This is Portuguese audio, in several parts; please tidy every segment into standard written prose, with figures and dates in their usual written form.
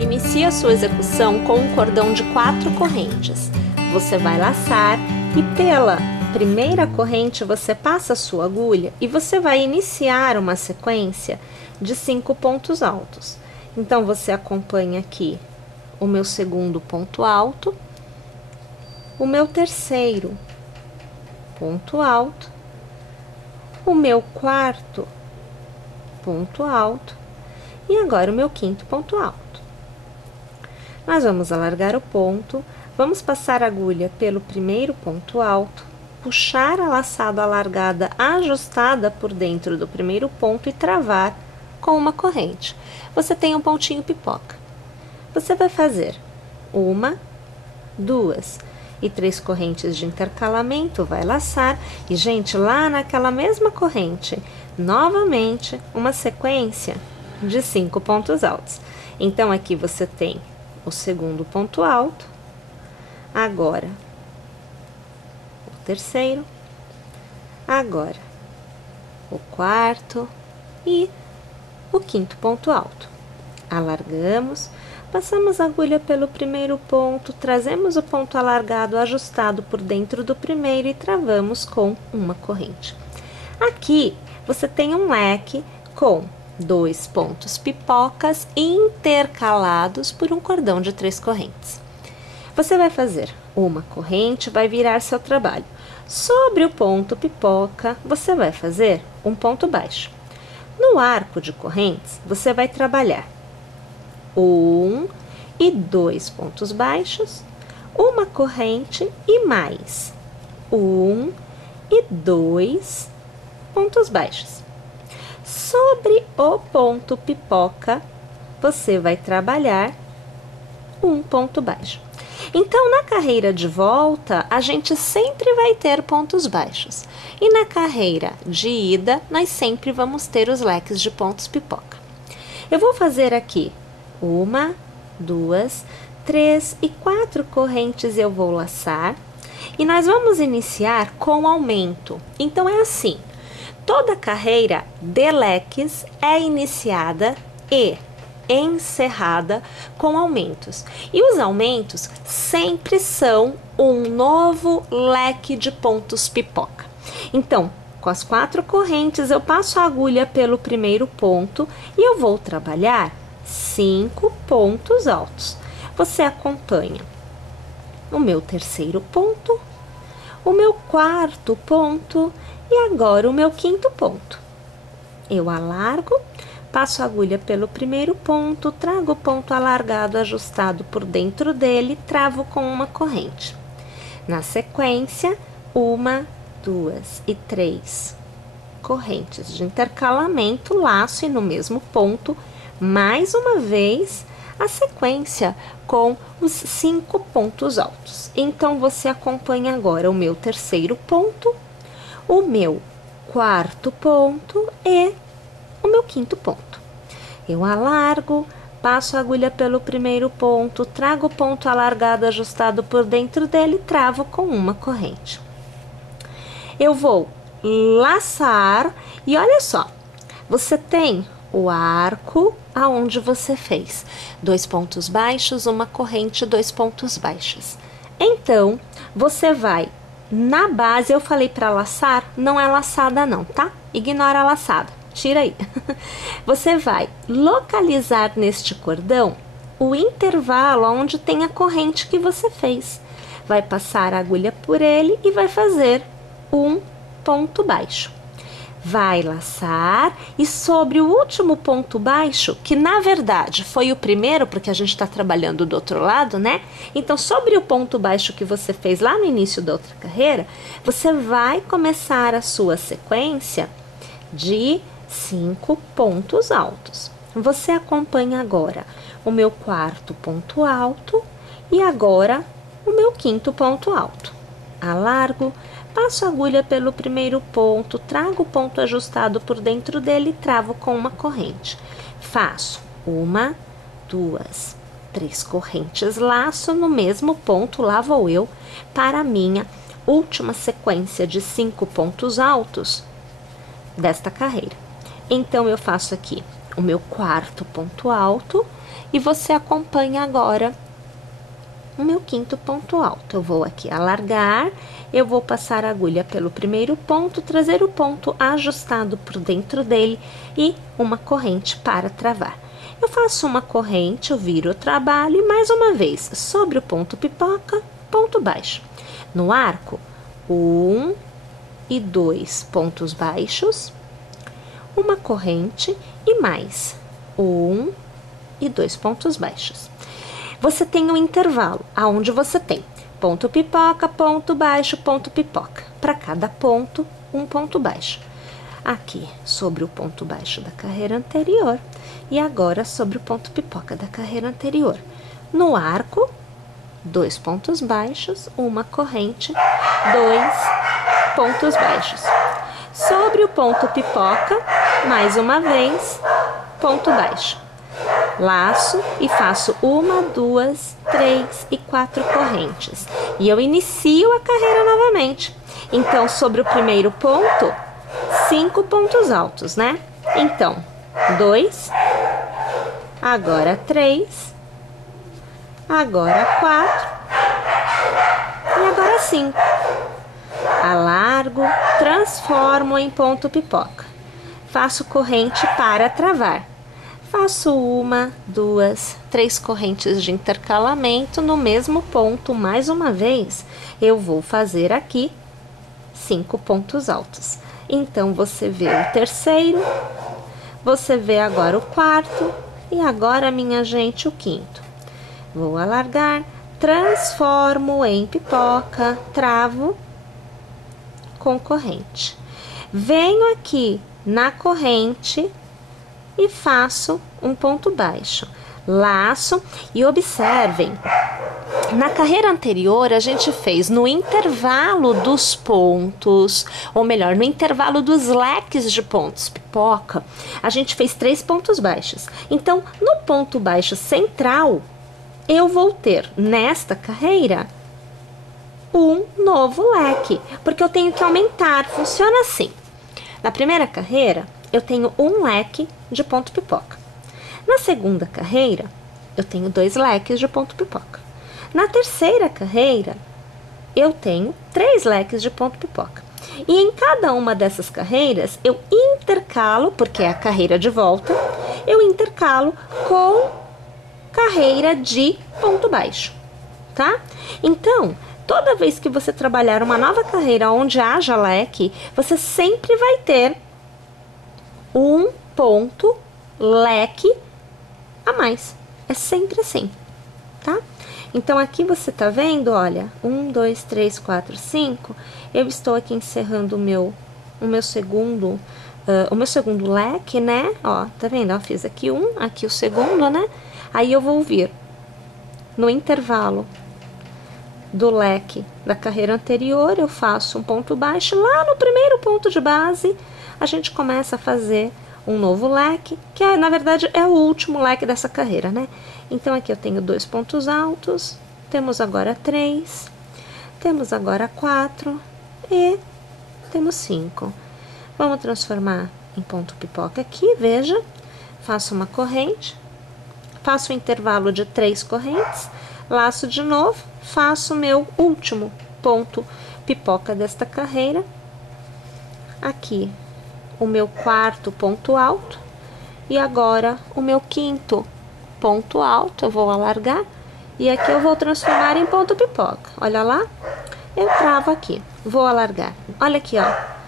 Inicie a sua execução com um cordão de 4 correntes. Você vai laçar e pela primeira corrente você passa a sua agulha e você vai iniciar uma sequência de 5 pontos altos. Então, você acompanha aqui o meu segundo ponto alto, o meu terceiro ponto alto, o meu quarto ponto alto e agora o meu quinto ponto alto. Nós vamos alargar o ponto, vamos passar a agulha pelo primeiro ponto alto, puxar a laçada alargada ajustada por dentro do primeiro ponto e travar com uma corrente. Você tem um pontinho pipoca. Você vai fazer 1, 2 e 3 correntes de intercalamento, vai laçar e, gente, lá naquela mesma corrente, novamente uma sequência de 5 pontos altos. Então, aqui você tem o segundo ponto alto, agora o terceiro, agora o quarto e o quinto ponto alto. Alargamos, passamos a agulha pelo primeiro ponto, trazemos o ponto alargado ajustado por dentro do primeiro e travamos com uma corrente. Aqui você tem um leque com 2 pontos pipocas intercalados por um cordão de 3 correntes. Você vai fazer uma corrente, vai virar seu trabalho. Sobre o ponto pipoca, você vai fazer um ponto baixo. No arco de correntes, você vai trabalhar 1 e 2 pontos baixos, uma corrente e mais 1 e 2 pontos baixos. Sobre o ponto pipoca, você vai trabalhar um ponto baixo. Então, na carreira de volta, a gente sempre vai ter pontos baixos. E na carreira de ida, nós sempre vamos ter os leques de pontos pipoca. Eu vou fazer aqui 1, 2, 3 e 4 correntes eu vou laçar. E nós vamos iniciar com aumento. Então, é assim. Toda carreira de leques é iniciada e encerrada com aumentos. E os aumentos sempre são um novo leque de pontos pipoca. Então, com as 4 correntes, eu passo a agulha pelo primeiro ponto e eu vou trabalhar 5 pontos altos. Você acompanha o meu terceiro ponto, o meu quarto ponto e agora o meu quinto ponto. Eu alargo, passo a agulha pelo primeiro ponto, trago o ponto alargado ajustado por dentro dele, travo com uma corrente. Na sequência, 1, 2 e 3 correntes de intercalamento, laço e no mesmo ponto, mais uma vez, a sequência com os 5 pontos altos. Então, você acompanha agora o meu terceiro ponto, o meu quarto ponto e o meu quinto ponto. Eu alargo, passo a agulha pelo primeiro ponto, trago o ponto alargado ajustado por dentro dele, travo com uma corrente. Eu vou laçar e olha só, você tem o arco aonde você fez 2 pontos baixos, uma corrente, 2 pontos baixos. Então, você vai na base, eu falei para laçar, não é laçada não, tá? Ignora a laçada, tira aí. Você vai localizar neste cordão o intervalo onde tem a corrente que você fez. Vai passar a agulha por ele e vai fazer um ponto baixo. Vai laçar e sobre o último ponto baixo, que na verdade foi o primeiro, porque a gente está trabalhando do outro lado, né? Então, sobre o ponto baixo que você fez lá no início da outra carreira, você vai começar a sua sequência de 5 pontos altos. Você acompanha agora o meu quarto ponto alto e agora o meu quinto ponto alto. Alargo, passo a agulha pelo primeiro ponto, trago o ponto ajustado por dentro dele e travo com uma corrente. Faço 1, 2, 3 correntes, laço no mesmo ponto, lá vou eu para a minha última sequência de 5 pontos altos desta carreira. Então, eu faço aqui o meu quarto ponto alto e você acompanha agora o meu quinto ponto alto. Eu vou aqui alargar, eu vou passar a agulha pelo primeiro ponto, trazer o ponto ajustado por dentro dele e uma corrente para travar. Eu faço uma corrente, eu viro o trabalho e mais uma vez, sobre o ponto pipoca, ponto baixo. No arco, 1 e 2 pontos baixos, uma corrente e mais 1 e 2 pontos baixos. Você tem um intervalo, aonde você tem ponto pipoca, ponto baixo, ponto pipoca. Para cada ponto, um ponto baixo. Aqui, sobre o ponto baixo da carreira anterior e agora sobre o ponto pipoca da carreira anterior. No arco, 2 pontos baixos, uma corrente, 2 pontos baixos. Sobre o ponto pipoca, mais uma vez, ponto baixo. Laço e faço 1, 2, 3 e 4 correntes. E eu inicio a carreira novamente. Então, sobre o primeiro ponto, 5 pontos altos, né? Então, 2, agora 3, agora 4 e agora 5. Alargo, transformo em ponto pipoca. Faço corrente para travar. Faço 1, 2, 3 correntes de intercalamento no mesmo ponto. Mais uma vez, eu vou fazer aqui 5 pontos altos. Então, você vê o terceiro, você vê agora o quarto e agora, minha gente, o quinto. Vou alargar, transformo em pipoca, travo com corrente. Venho aqui na corrente e faço um ponto baixo, laço e observem, na carreira anterior a gente fez no intervalo dos pontos, ou melhor, no intervalo dos leques de pontos pipoca, a gente fez 3 pontos baixos. Então, no ponto baixo central, eu vou ter nesta carreira um novo leque, porque eu tenho que aumentar, funciona assim. Na primeira carreira, eu tenho um leque de ponto pipoca. Na segunda carreira, eu tenho 2 leques de ponto pipoca. Na terceira carreira, eu tenho 3 leques de ponto pipoca. E em cada uma dessas carreiras, eu intercalo, porque é a carreira de volta, eu intercalo com carreira de ponto baixo, tá? Então, toda vez que você trabalhar uma nova carreira onde haja leque, você sempre vai ter um ponto leque a mais. É sempre assim, tá? Então, aqui você tá vendo, olha, 1, 2, 3, 4, 5. Eu estou aqui encerrando o meu segundo leque, né? Ó, tá vendo? Ó, fiz aqui um, aqui o segundo, né? Aí eu vou vir no intervalo do leque da carreira anterior, eu faço um ponto baixo. Lá no primeiro ponto de base, a gente começa a fazer um novo leque, que na verdade é o último leque dessa carreira, né? Então, aqui eu tenho 2 pontos altos, temos agora 3, temos agora 4 e temos 5. Vamos transformar em ponto pipoca aqui, veja, faço uma corrente, faço um intervalo de 3 correntes, laço de novo, faço o meu último ponto pipoca desta carreira, aqui o meu quarto ponto alto e agora o meu quinto ponto alto, eu vou alargar e aqui eu vou transformar em ponto pipoca. Olha lá, eu travo aqui, vou alargar. Olha aqui, ó.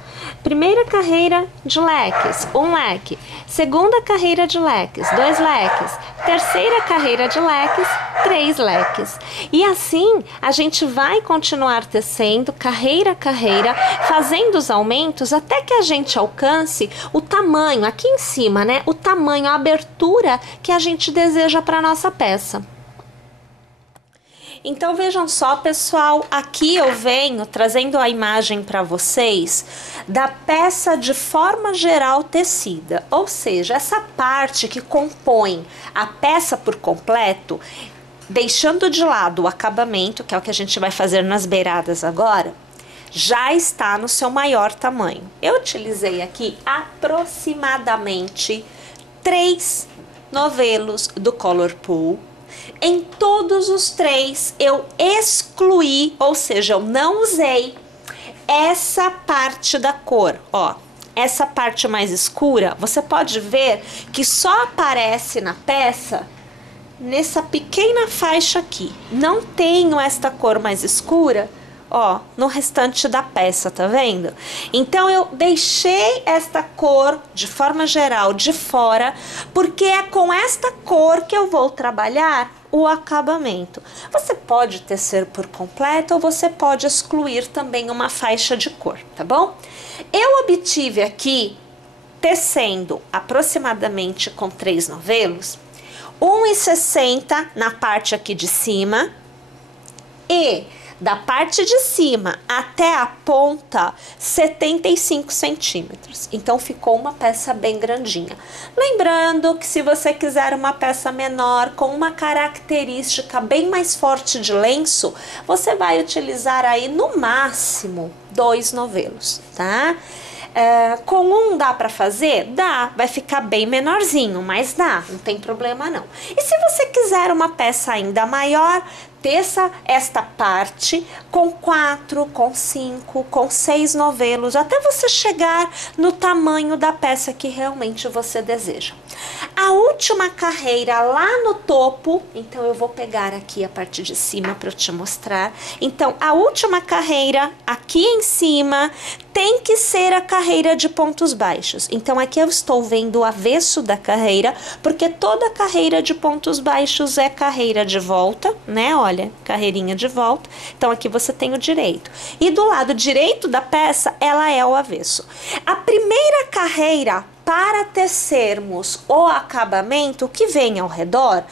Primeira carreira de leques, um leque. Segunda carreira de leques, 2 leques. Terceira carreira de leques, 3 leques. E assim, a gente vai continuar tecendo carreira a carreira, fazendo os aumentos até que a gente alcance o tamanho, aqui em cima, né? O tamanho, a abertura que a gente deseja para nossa peça. Então, vejam só, pessoal, aqui eu venho trazendo a imagem para vocês da peça de forma geral tecida, ou seja, essa parte que compõe a peça por completo, deixando de lado o acabamento, que é o que a gente vai fazer nas beiradas agora, já está no seu maior tamanho. Eu utilizei aqui aproximadamente 3 novelos do Color Pool. Em todos os 3 eu excluí, ou seja, eu não usei essa parte da cor, ó. Essa parte mais escura, você pode ver que só aparece na peça nessa pequena faixa aqui. Não tenho esta cor mais escura, ó, no restante da peça, tá vendo? Então eu deixei esta cor de forma geral de fora, porque é com esta cor que eu vou trabalhar o acabamento. Você pode tecer por completo ou você pode excluir também uma faixa de cor, tá bom? Eu obtive aqui, tecendo aproximadamente com 3 novelos, 1,60 na parte aqui de cima e da parte de cima até a ponta 75 centímetros. Então ficou uma peça bem grandinha. Lembrando que se você quiser uma peça menor com uma característica bem mais forte de lenço, você vai utilizar aí no máximo 2 novelos, tá? Com um dá para fazer? Dá, vai ficar bem menorzinho, mas dá, não tem problema não. E se você quiser uma peça ainda maior, teça esta parte com 4, com 5, com 6 novelos, até você chegar no tamanho da peça que realmente você deseja. A última carreira lá no topo, então eu vou pegar aqui a parte de cima para eu te mostrar. Então, a última carreira aqui em cima tem que ser a carreira de pontos baixos. Então, aqui eu estou vendo o avesso da carreira, porque toda carreira de pontos baixos é carreira de volta, né? Olha, carreirinha de volta. Então, aqui você tem o direito. E do lado direito da peça, ela é o avesso. A primeira carreira para tecermos o acabamento que vem ao redor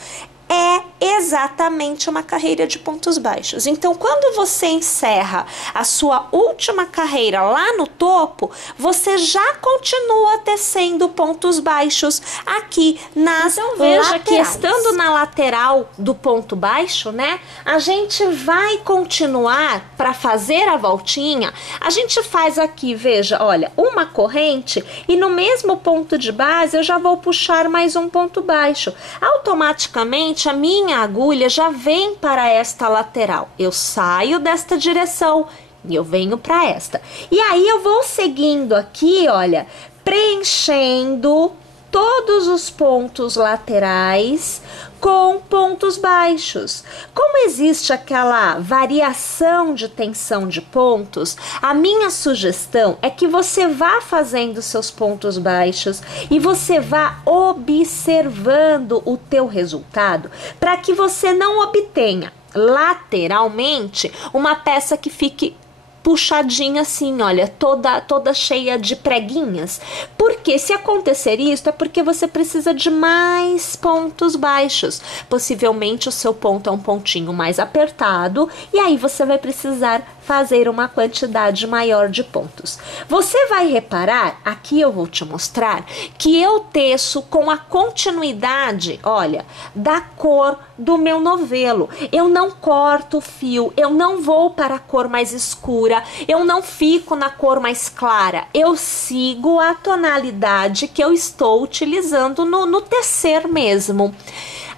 é exatamente uma carreira de pontos baixos. Então, quando você encerra a sua última carreira lá no topo, você já continua tecendo pontos baixos aqui nas então, veja laterais. que estando na lateral do ponto baixo, né, a gente vai continuar para fazer a voltinha. A gente faz aqui, veja, olha, uma corrente e no mesmo ponto de base eu já vou puxar mais um ponto baixo. Automaticamente a minha agulha já vem para esta lateral. Eu saio desta direção e eu venho para esta. E aí eu vou seguindo aqui, olha, preenchendo todos os pontos laterais com pontos baixos. Como existe aquela variação de tensão de pontos, a minha sugestão é que você vá fazendo seus pontos baixos e você vá observando o teu resultado para que você não obtenha lateralmente uma peça que fique puxadinha assim, olha, toda cheia de preguinhas. Porque se acontecer isso, é porque você precisa de mais pontos baixos. Possivelmente o seu ponto é um pontinho mais apertado e aí você vai precisar fazer uma quantidade maior de pontos. Você vai reparar, aqui eu vou te mostrar, que eu teço com a continuidade, olha, da cor do meu novelo. Eu não corto o fio, eu não vou para a cor mais escura, eu não fico na cor mais clara, eu sigo a tonalidade que eu estou utilizando no tecer mesmo.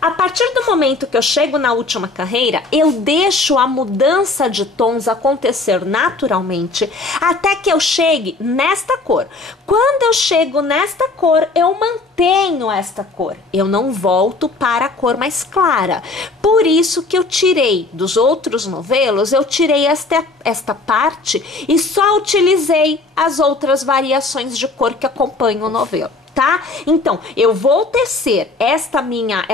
A partir do momento que eu chego na última carreira, eu deixo a mudança de tons acontecer naturalmente até que eu chegue nesta cor. Quando eu chego nesta cor, eu mantenho esta cor. Eu não volto para a cor mais clara. Por isso que eu tirei dos outros novelos, eu tirei esta parte e só utilizei as outras variações de cor que acompanham o novelo. Tá? Então, eu vou tecer esta minha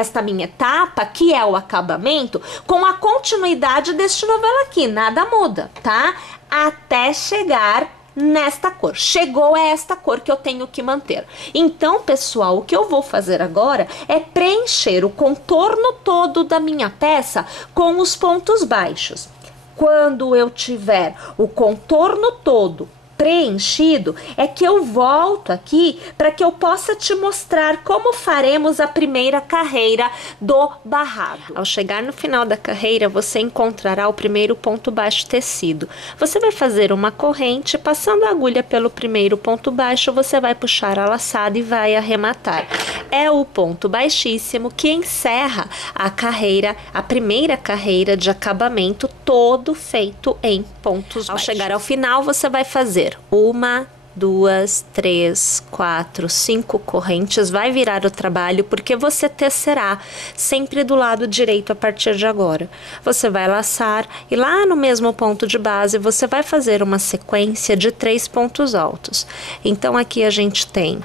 etapa, que é o acabamento, com a continuidade deste novelo aqui, nada muda, tá? Até chegar nesta cor. Chegou a esta cor que eu tenho que manter. Então, pessoal, o que eu vou fazer agora é preencher o contorno todo da minha peça com os pontos baixos. Quando eu tiver o contorno todo preenchido, é que eu volto aqui para que eu possa te mostrar como faremos a primeira carreira do barrado. Ao chegar no final da carreira, você encontrará o primeiro ponto baixo tecido. Você vai fazer uma corrente, passando a agulha pelo primeiro ponto baixo, você vai puxar a laçada e vai arrematar. é o ponto baixíssimo que encerra a carreira, a primeira carreira de acabamento, todo feito em pontos baixos. Ao chegar ao final, você vai fazer 1, 2, 3, 4, 5 correntes, vai virar o trabalho porque você tecerá sempre do lado direito a partir de agora. Você vai laçar e lá no mesmo ponto de base você vai fazer uma sequência de 3 pontos altos. Então aqui a gente tem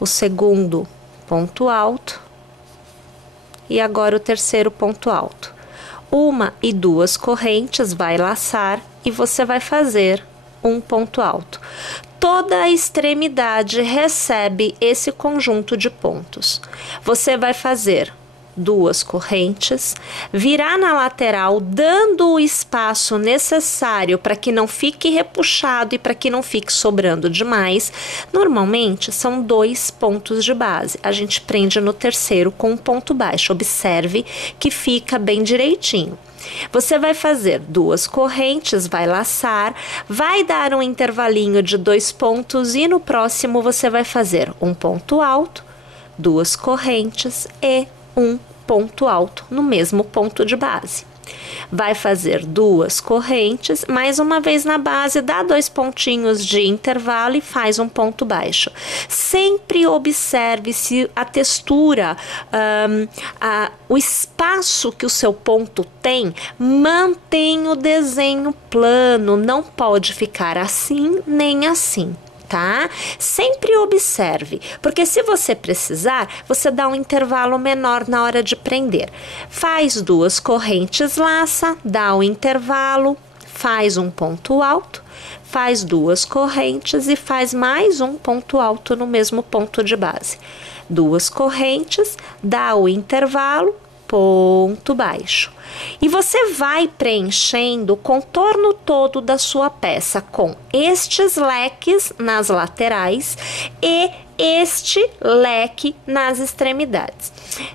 o segundo ponto alto e agora o terceiro ponto alto. 1 e 2 correntes, vai laçar e você vai fazer um ponto alto. Toda a extremidade recebe esse conjunto de pontos. Você vai fazer 2 correntes, virar na lateral, dando o espaço necessário para que não fique repuxado e para que não fique sobrando demais. Normalmente são 2 pontos de base. A gente prende no terceiro com um ponto baixo. Observe que fica bem direitinho. Você vai fazer 2 correntes, vai laçar, vai dar um intervalinho de 2 pontos e no próximo você vai fazer um ponto alto, 2 correntes e um ponto alto no mesmo ponto de base. Vai fazer 2 correntes, mais uma vez na base, dá 2 pontinhos de intervalo e faz um ponto baixo. Sempre observe se a textura, o espaço que o seu ponto tem, mantém o desenho plano, não pode ficar assim nem assim. Tá? Sempre observe, porque se você precisar, você dá um intervalo menor na hora de prender. Faz 2 correntes, laça, dá o intervalo, faz um ponto alto, faz 2 correntes e faz mais um ponto alto no mesmo ponto de base. 2 correntes, dá o intervalo, ponto baixo. E você vai preenchendo o contorno todo da sua peça com estes leques nas laterais e este leque nas extremidades.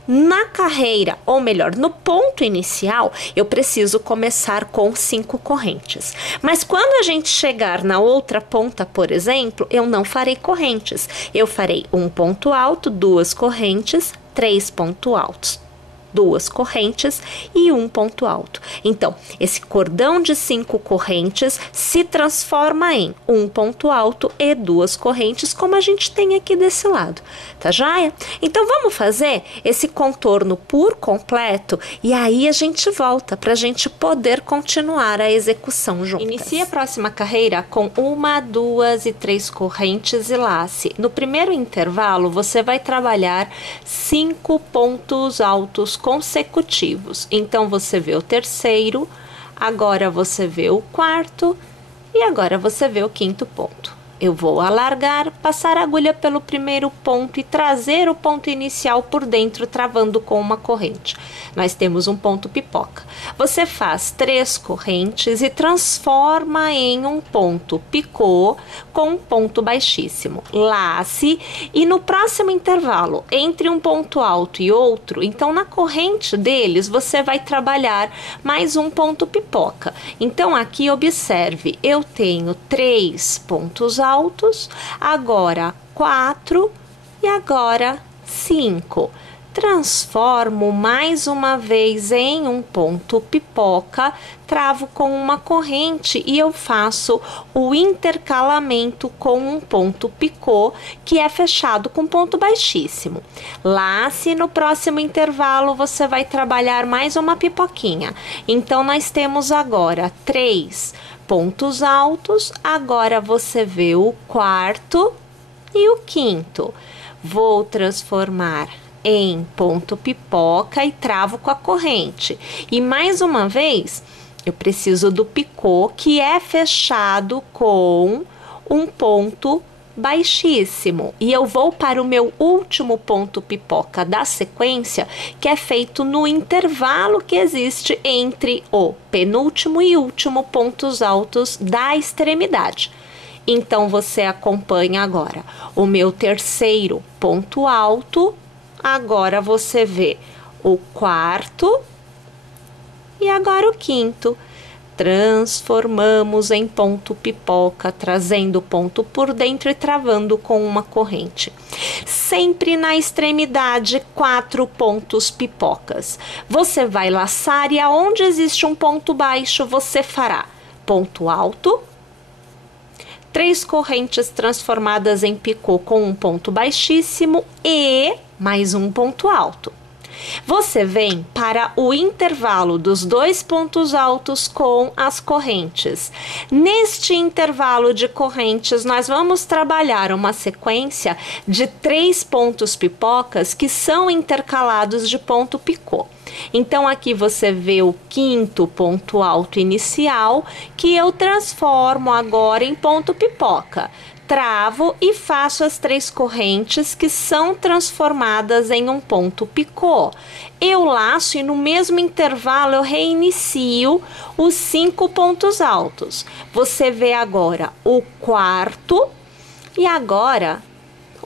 Na carreira, ou melhor, no ponto inicial, eu preciso começar com 5 correntes. Mas quando a gente chegar na outra ponta, por exemplo, eu não farei correntes. Eu farei um ponto alto, 2 correntes, 3 pontos altos. 2 correntes e um ponto alto. Então, esse cordão de 5 correntes se transforma em um ponto alto e 2 correntes, como a gente tem aqui desse lado, tá joia? Então, vamos fazer esse contorno por completo e aí a gente volta para a gente poder continuar a execução juntas. Inicie a próxima carreira com 1, 2 e 3 correntes e lace. No primeiro intervalo, você vai trabalhar 5 pontos altos consecutivos. Então você vê o terceiro, agora você vê o quarto e agora você vê o quinto ponto. Eu vou alargar, passar a agulha pelo primeiro ponto e trazer o ponto inicial por dentro, travando com uma corrente. Nós temos um ponto pipoca. Você faz 3 correntes e transforma em um ponto picô com um ponto baixíssimo. Lace e no próximo intervalo, entre um ponto alto e outro, então na corrente deles você vai trabalhar mais um ponto pipoca. Então aqui observe, eu tenho 3 pontos altos, agora 4 e agora 5. Transformo mais uma vez em um ponto pipoca, travo com uma corrente e eu faço o intercalamento com um ponto picô, que é fechado com ponto baixíssimo. Lace, no próximo intervalo você vai trabalhar mais uma pipoquinha. Então nós temos agora 3 pontos altos, agora você vê o quarto e o quinto. Vou transformar em ponto pipoca e travo com a corrente. E mais uma vez, eu preciso do picô, que é fechado com um ponto baixíssimo. E eu vou para o meu último ponto pipoca da sequência, que é feito no intervalo que existe entre o penúltimo e último pontos altos da extremidade. Então, você acompanha agora o meu terceiro ponto alto. Agora você vê o quarto e agora o quinto. Transformamos em ponto pipoca, trazendo o ponto por dentro e travando com uma corrente. sempre na extremidade 4 pontos pipocas. Você vai laçar e aonde existe um ponto baixo, você fará ponto alto, 3 correntes transformadas em picô com um ponto baixíssimo e mais um ponto alto. Você vem para o intervalo dos 2 pontos altos com as correntes. Neste intervalo de correntes, nós vamos trabalhar uma sequência de 3 pontos pipocas que são intercalados de ponto picô. Então, aqui você vê o 5º ponto alto inicial, que eu transformo agora em ponto pipoca. Travo e faço as 3 correntes que são transformadas em um ponto picô. Eu laço e no mesmo intervalo eu reinicio os 5 pontos altos. Você vê agora o 4º e agora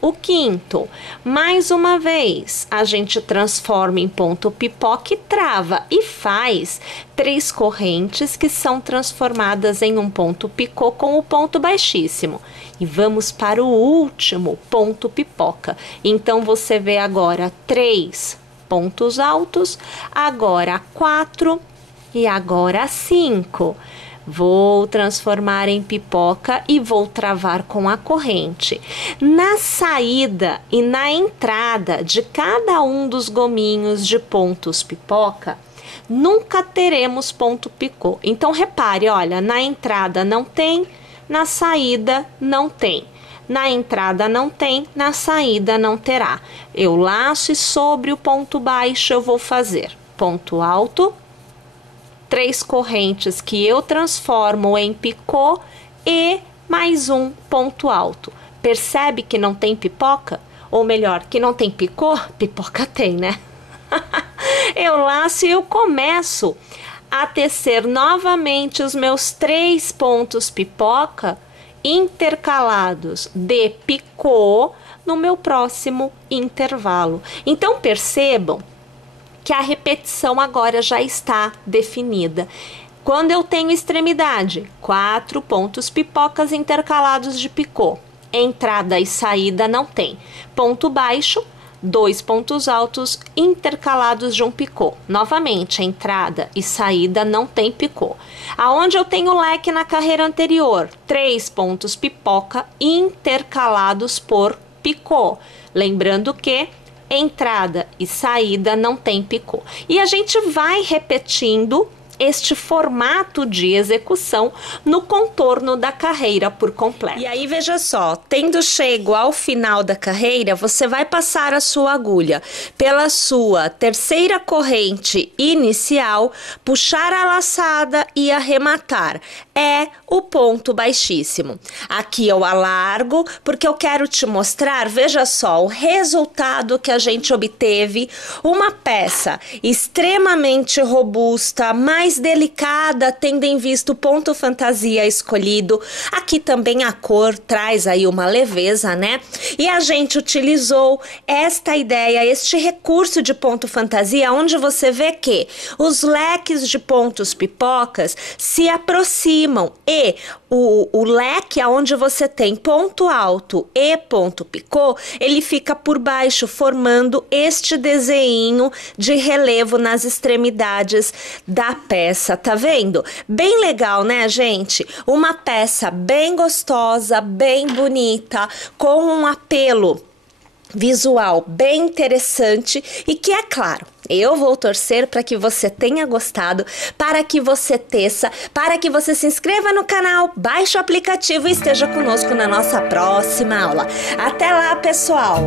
o 5º. Mais uma vez, a gente transforma em ponto pipoca e trava e faz 3 correntes que são transformadas em um ponto picô com o ponto baixíssimo. E vamos para o último ponto pipoca. Então, você vê agora 3 pontos altos, agora 4 e agora 5. Vou transformar em pipoca e vou travar com a corrente. Na saída e na entrada de cada um dos gominhos de pontos pipoca, nunca teremos ponto picô. Então, repare, olha, na entrada não tem, na saída não tem. Na entrada não tem, na saída não terá. Eu laço e sobre o ponto baixo eu vou fazer ponto alto, 3 correntes que eu transformo em picô e mais um ponto alto. Percebe que não tem pipoca? Ou melhor, que não tem picô? Pipoca tem, né? Eu laço e eu começo a tecer novamente os meus 3 pontos pipoca intercalados de picô no meu próximo intervalo. Então, percebam que a repetição agora já está definida. Quando eu tenho extremidade, 4 pontos pipocas intercalados de picô. Entrada e saída não tem. Ponto baixo, 2 pontos altos intercalados de um picô. Novamente, entrada e saída não tem picô. Aonde eu tenho leque na carreira anterior, 3 pontos pipoca intercalados por picô. Lembrando que entrada e saída não tem picô. E a gente vai repetindo este formato de execução no contorno da carreira por completo. E aí, veja só, tendo chego ao final da carreira, você vai passar a sua agulha pela sua terceira corrente inicial, puxar a laçada e arrematar. É o ponto baixíssimo. Aqui eu alargo porque eu quero te mostrar, veja só, o resultado que a gente obteve, uma peça extremamente robusta, mais delicada, tendo em vista o ponto fantasia escolhido. Aqui também a cor traz aí uma leveza, né? E a gente utilizou esta ideia, este recurso de ponto fantasia, onde você vê que os leques de pontos pipocas se aproximam e o leque onde você tem ponto alto e ponto picô, ele fica por baixo, formando este desenho de relevo nas extremidades da peça, tá vendo? Bem legal, né, gente? Uma peça bem gostosa, bem bonita, com um apelo visual bem interessante e que, é claro, eu vou torcer para que você tenha gostado, para que você teça, para que você se inscreva no canal, baixe o aplicativo e esteja conosco na nossa próxima aula. Até lá, pessoal!